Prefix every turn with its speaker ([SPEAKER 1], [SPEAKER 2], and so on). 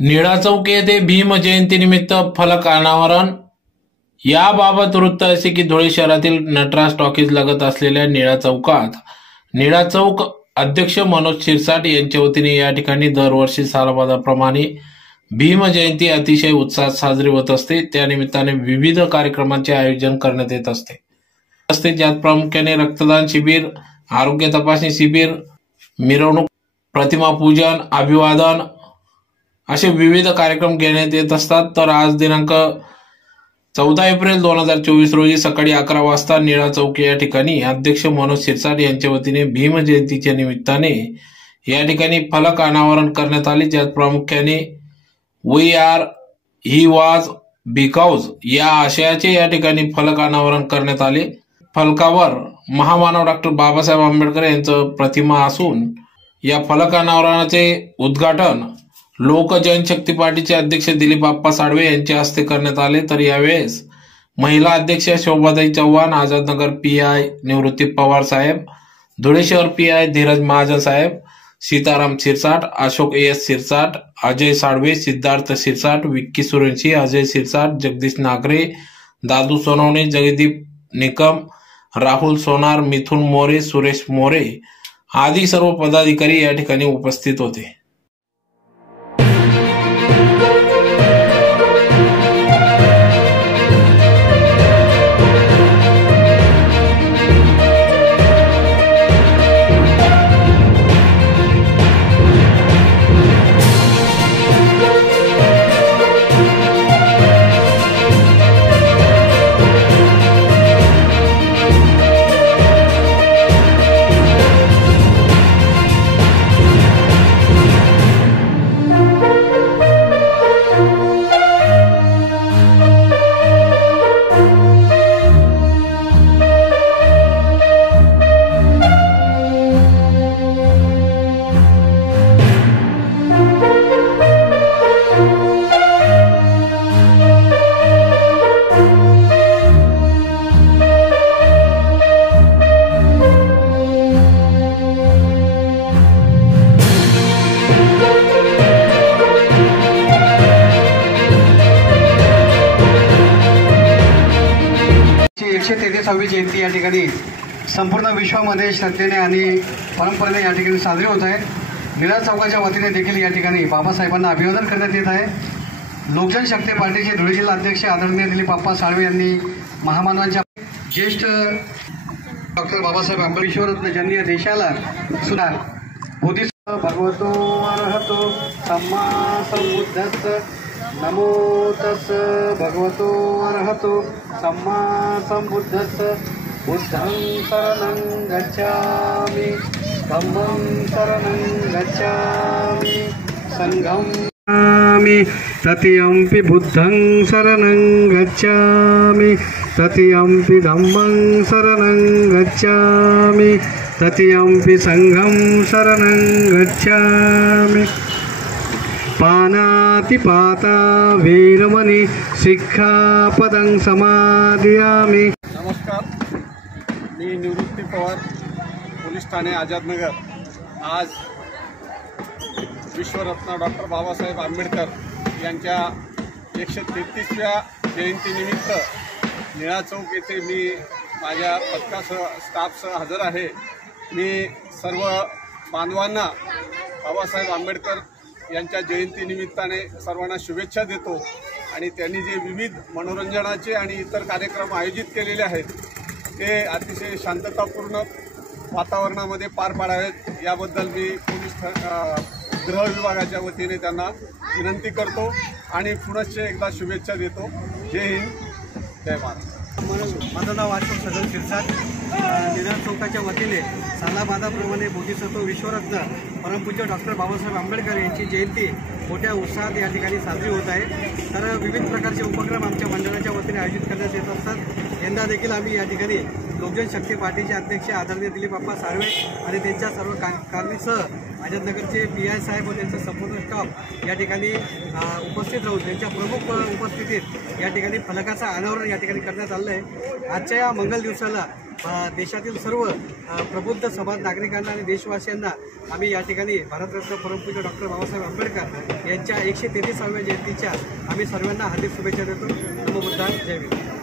[SPEAKER 1] निळा चौक येथे भीम जयंतीनिमित्त फलक अनावरण. याबाबत वृत्त असे की धुळे शहरातील नटराज टॉकीज लगत असलेल्या निळा चौकात निळा चौक अध्यक्ष मनोज शिरसाट यांच्या वतीने या ठिकाणी दरवर्षी सालाबादाप्रमाणे भीम जयंती अतिशय उत्साहात साजरी होत असते. त्यानिमित्ताने विविध कार्यक्रमांचे आयोजन करण्यात येत असते. असते ज्यात प्रामुख्याने रक्तदान शिबिर आरोग्य तपासणी शिबिर मिरवणूक प्रतिमा पूजन अभिवादन असे विविध कार्यक्रम घेण्यात येत असतात. तर आज दिनांक चौदा एप्रिल दोन हजार चोवीस रोजी सकाळी अकरा वाजता निळा चौक या ठिकाणी अध्यक्ष मनोज शिरसाट यांच्या वतीने भीम जयंतीच्या निमित्ताने या ठिकाणी फलक अनावरण करण्यात आले. ज्यात प्रामुख्याने we R he was because या आशयाचे या ठिकाणी फलक अनावरण करण्यात आले. फलकावर महामानव डॉक्टर बाबासाहेब आंबेडकर यांचं प्रतिमा असून या फलक अनावरणाचे उद्घाटन लोक जनशक्ती पार्टीचे अध्यक्ष दिलीप आप्पा साडवे यांच्या हस्ते करण्यात आले तर यावेळेस महिला अध्यक्ष शोभाताई चव्हाण आझादनगर पी आय निवृत्ती पवार साहेब धुळे शहर पी आय धीरज महाजन साहेब सीताराम शिरसाट अशोक एस शिरसाट अजय साळवे सिद्धार्थ शिरसाट विक्की सुरेंशी अजय शिरसाट जगदीश नागरे दादू सोनवणे जगदीप निकम राहुल सोनार मिथुन मोरे सुरेश मोरे आदी सर्व पदाधिकारी या ठिकाणी उपस्थित होते.
[SPEAKER 2] ची जयंती या ठिकाणी संपूर्ण विश्वामध्ये श्रद्धेने आणि परंपरेने या ठिकाणी साजरी होत आहे. निळा चौकाच्या वतीने देखील या ठिकाणी बाबासाहेबांना अभिवादन करण्यात येत आहे. लोकजन शक्ती पार्टीचे धुळे जिल्हा अध्यक्ष आदरणीय दिलीप बाप्पा साळवे यांनी महामानवांच्या ज्येष्ठ डॉक्टर बाबासाहेब आंबेडकर विश्वरत्न ज्यांनी या देशाला सुद्धा बोधी भगवतो अर्हतो सम्मा संबुद्धस्स नमो तस् भगवतो अर्हतो सम्मा संबुद्धस्स बुद्धं शरणं गच्छामि धम्मं शरणं गच्छामि सङ्घं गच्छामि बुद्धं शरणं गच्छामि ततियम्पि धम्मं शरणं गच्छामि ततियम्पि सङ्घं शरणं गच्छामि पानातिपाता वीरमणि शिक्षापदं समादयामि
[SPEAKER 3] नमस्कार मी निवृत्ती पवार पोलीस ठाणे आझादनगर. आज विश्वरत्न डॉक्टर बाबासाहेब आंबेडकर यांच्या एकशे तेहतीसव्या जयंतीनिमित्त निळा चौक येथे मी माझ्या पथकासह स्टाफसह हजर आहे. मी सर्व बांधवांना बाबासाहेब आंबेडकर यांच्या जयंतीनिमित्ताने सर्वांना शुभेच्छा देतो. आणि त्यांनी जे विविध मनोरंजनाचे आणि इतर कार्यक्रम आयोजित केलेले आहेत ते अतिशय शांततापूर्ण वातावरणामध्ये पार पाडावेत. याबद्दल मी पोलीस ठ- गृह विभागाच्या वतीने त्यांना विनंती करतो आणि पुनश्च एकदा शुभेच्छा देतो. जय हिंद. जय महाराष्ट्र
[SPEAKER 2] माझं नाव अशोक सदन शिरसाट. निधन चौकाच्या वतीने सालाबादाप्रमाणे बोधिसत्व विश्वरत्न परमपूज्य डॉक्टर बाबासाहेब आंबेडकर यांची जयंती मोठ्या उत्साहात या ठिकाणी साजरी होत आहे. तर विविध प्रकारचे उपक्रम आमच्या मंडळाच्या वतीने आयोजित करण्यात येत असतात. यंदा देखील आम्ही या ठिकाणी लोकजन शक्ती पार्टीचे अध्यक्ष आदरणीय दिलीपप्पा सारवे साळवे आणि त्यांच्या सर्व का कारणीसह आझादनगरचे पी आय साहेब व त्यांचं संपूर्ण स्टाफ या ठिकाणी उपस्थित राहून त्यांच्या प्रमुख उपस्थितीत या ठिकाणी फलकाचं अनावरण या ठिकाणी करण्यात आलं आहे आजच्या या मंगल दिवसाला देशातील सर्व प्रबुद्ध समाज नागरिकांना आणि देशवासियांना आम्ही या ठिकाणी भारतरत्न परमपूज्य डॉक्टर बाबासाहेब आंबेडकर यांच्या एकशे तेहतीसाव्या जयंतीच्या आम्ही सर्वांना हार्दिक शुभेच्छा देतो. नमो जय भीम